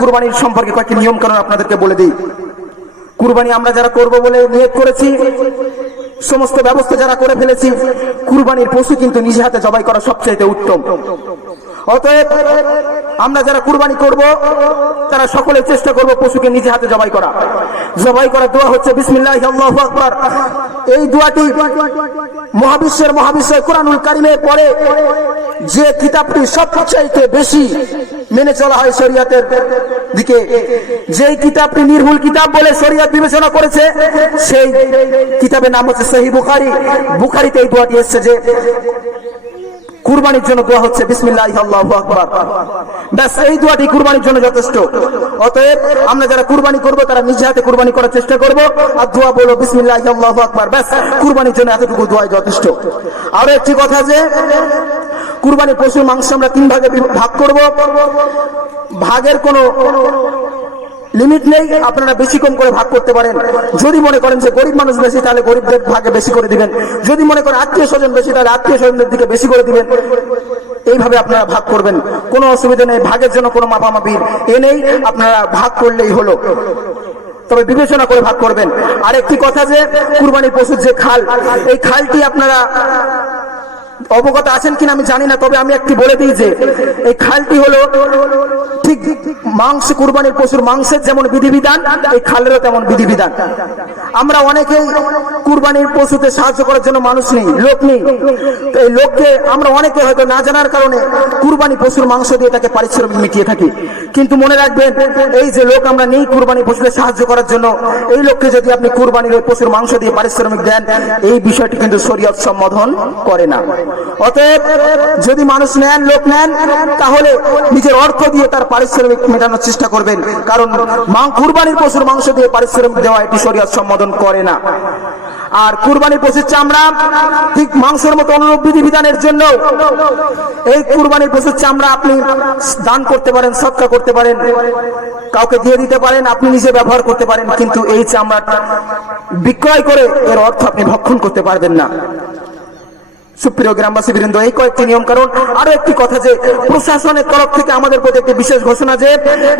কুরবানির সম্পর্কে কয়েকটি নিয়ম কানুন আপনাদেরকে বলে দিই। কুরবানি আমরা যারা করব বলে নিয়োগ করেছি, সমস্ত ব্যবস্থা যারা করে ফেলেছি, কুরবানির পশু কিন্তু নিজে হাতে জবাই করা সবচাইতে উত্তম। অতএব আমরা যারা কুরবানি করব, তারা সকলে চেষ্টা করব পশুকে নিজে হাতে জবাই করা। জবাই করার দোয়া হচ্ছে বিসমিল্লাহ, আল্লাহু আকবার। এই দোয়াটি মহাবিশ্বের মহাবিশ্বের কোরআনুল কারিমের পরে যে কিতাবটি সবচাইতে বেশি মেনে চলা হয় শরিয়াতের দিকে, যেই কিতাবটি নির্ভুল কিতাব বলে শরিয়াত বিবেচনা করেছে, সেই কিতাবের নাম হচ্ছে সহি বুখারি। বুখারিতে এই দোয়াটি এসছে যে কুরবানির জন্য দোয়া হচ্ছে, বিসমিল্লাহ, আল্লাহু আকবার। ব্যাস, এই দোয়াটি কুরবানির জন্য যথেষ্ট। অতএব আমরা যারা কুরবানি করব, তারা নিজে হাতে কুরবানি করার চেষ্টা করব। আর দোয়া বলো, বিসমিল্লাহ, আল্লাহু আকবার। ব্যাস, কুরবানির জন্য এতটুকু দোয়াই যথেষ্ট। আরও একটি কথা যে, কুরবানির পশুর মাংস আমরা তিন ভাগে ভাগ করব। ভাগের কোনো লিমিট নেই, আপনারা বেশি কম করে ভাগ করতে পারেন। যদি মনে করেন যে গরিব মানুষ বেশি, তাহলে গরিবদের ভাগে বেশি করে দিবেন। যদি মনে করেন আত্মীয় স্বজন বেশি, তাহলে আত্মীয় স্বজনদের দিকে বেশি করে দিবেন। এইভাবে আপনারা ভাগ করবেন। কোনো অসুবিধা নেই, ভাগের জন্য কোনো মাপামাপির এ নেই, আপনারা ভাগ করলেই হলো। তবে বিবেচনা করে ভাগ করবেন। আরেকটি কথা যে, কুরবানির পশুর যে খাল, এই খালটি আপনারা অবগত আছেন কিনা আমি জানি না, তবে আমি একটি বলে দিই যে এই খালটি হলো ঠিক মাংস, কুরবানির পশুর মাংসের যেমন বিধিবিধান, এই খালেরও তেমন বিধিবিধান। আমরা অনেকেই কুরবানির পশুতে সাহায্য করার জন্য মানুষ নেই, লোক নেই। এই লোককে আমরা অনেকে হয়তো না জানার কারণে কুরবানি পশুর মাংস দিয়ে তাকে পারিশ্রমিক মিটিয়ে থাকি। কিন্তু মনে রাখবেন, এই যে লোক আমরা নেই কুরবানি পশুকে সাহায্য করার জন্য, এই লোককে যদি আপনি কুরবানির ওই পশুর মাংস দিয়ে পারিশ্রমিক দেন, এই বিষয়টি কিন্তু শরীয়ত সম্বোধন করে না। অতএব যদি মানুষ নেন, লোক নেন, তাহলে নিজের অর্থ দিয়ে তার পারিশ্রমিক মেটানোর চেষ্টা করবেন। কারণ কুরবানির পশুর মাংস দিয়ে পারিশ্রমিক দেওয়া এটি শরীয়ত সম্বোধন করে না। আর কুরবানির পশুর চামড়া ঠিক মাংসের মতো অনুরূপ বিধিবিধানের জন্য এই কুরবানির পশুর চামড়া আপনি দান করতে পারেন সৎকা করতে পারেন, কাউকে দিয়ে দিতে পারেন, আপনি নিজে ব্যবহার করতে পারেন, কিন্তু এই চামড়াটা বিক্রয় করে এর অর্থ আপনি ভক্ষণ করতে পারবেন না। সুপ্রিয় গ্রামবাসী বৃন্দ, এই কয়েকটি নিয়ম কারণ আরও একটি কথা যে, প্রশাসনের তরফ থেকে আমাদের প্রতি একটি বিশেষ ঘোষণা যে,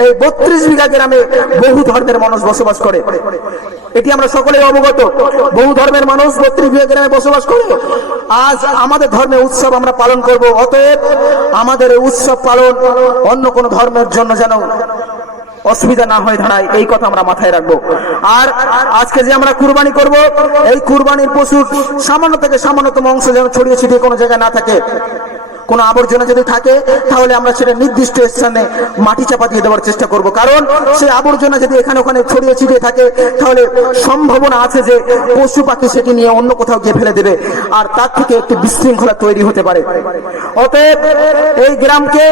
এই বত্রিশ বিঘা গ্রামে বহু ধর্মের মানুষ বসবাস করে। এটি আমরা সকলে অবগত, বহু ধর্মের মানুষ বত্রিশ বিঘা গ্রামে বসবাস করে। আজ আমাদের ধর্মে উৎসব আমরা পালন করব, অতএব আমাদের উৎসব পালন অন্য কোনো ধর্মের জন্য যেন অসুবিধা না হয় দাঁড়ায় এই কথা আমরা মাথায় রাখব। আর আজকে যে আমরা কুরবানি করব, এই কুরবানির পশুর সামান্য থেকে সামান্যতম অংশ যেন ছড়িয়ে ছিটিয়ে কোনো জায়গায় না থাকে। কোনো আবর্জনা যদি থাকে, তাহলে আমরা সেটা নির্দিষ্ট স্থানে মাটি চাপা দিয়ে দেওয়ার চেষ্টা করব। কারণ সেই আবর্জনা যদি এখানে ওখানে ছড়িয়ে ছিটিয়ে থাকে, তাহলে সম্ভাবনা আছে যে পশু পাখি সেটি নিয়ে অন্য কোথাও গিয়ে ফেলে দেবে, আর তার থেকে একটি বিশৃঙ্খলা তৈরি হতে পারে। অতএব এই গ্রামকে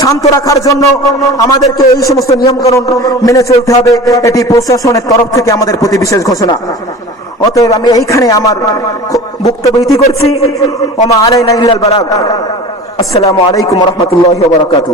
শান্ত রাখার জন্য আমাদেরকে এই সমস্ত নিয়ম কানুন মেনে চলতে হবে। এটি প্রশাসনের তরফ থেকে আমাদের প্রতি বিশেষ ঘোষণা। অতএব আমি এইখানে আমার বক্তব্য ইতি করছি। ওমা আলাইনা ইল্লাল বারাক আসসালামু আলাইকুম রহমতুল্লাহ বারাকাতু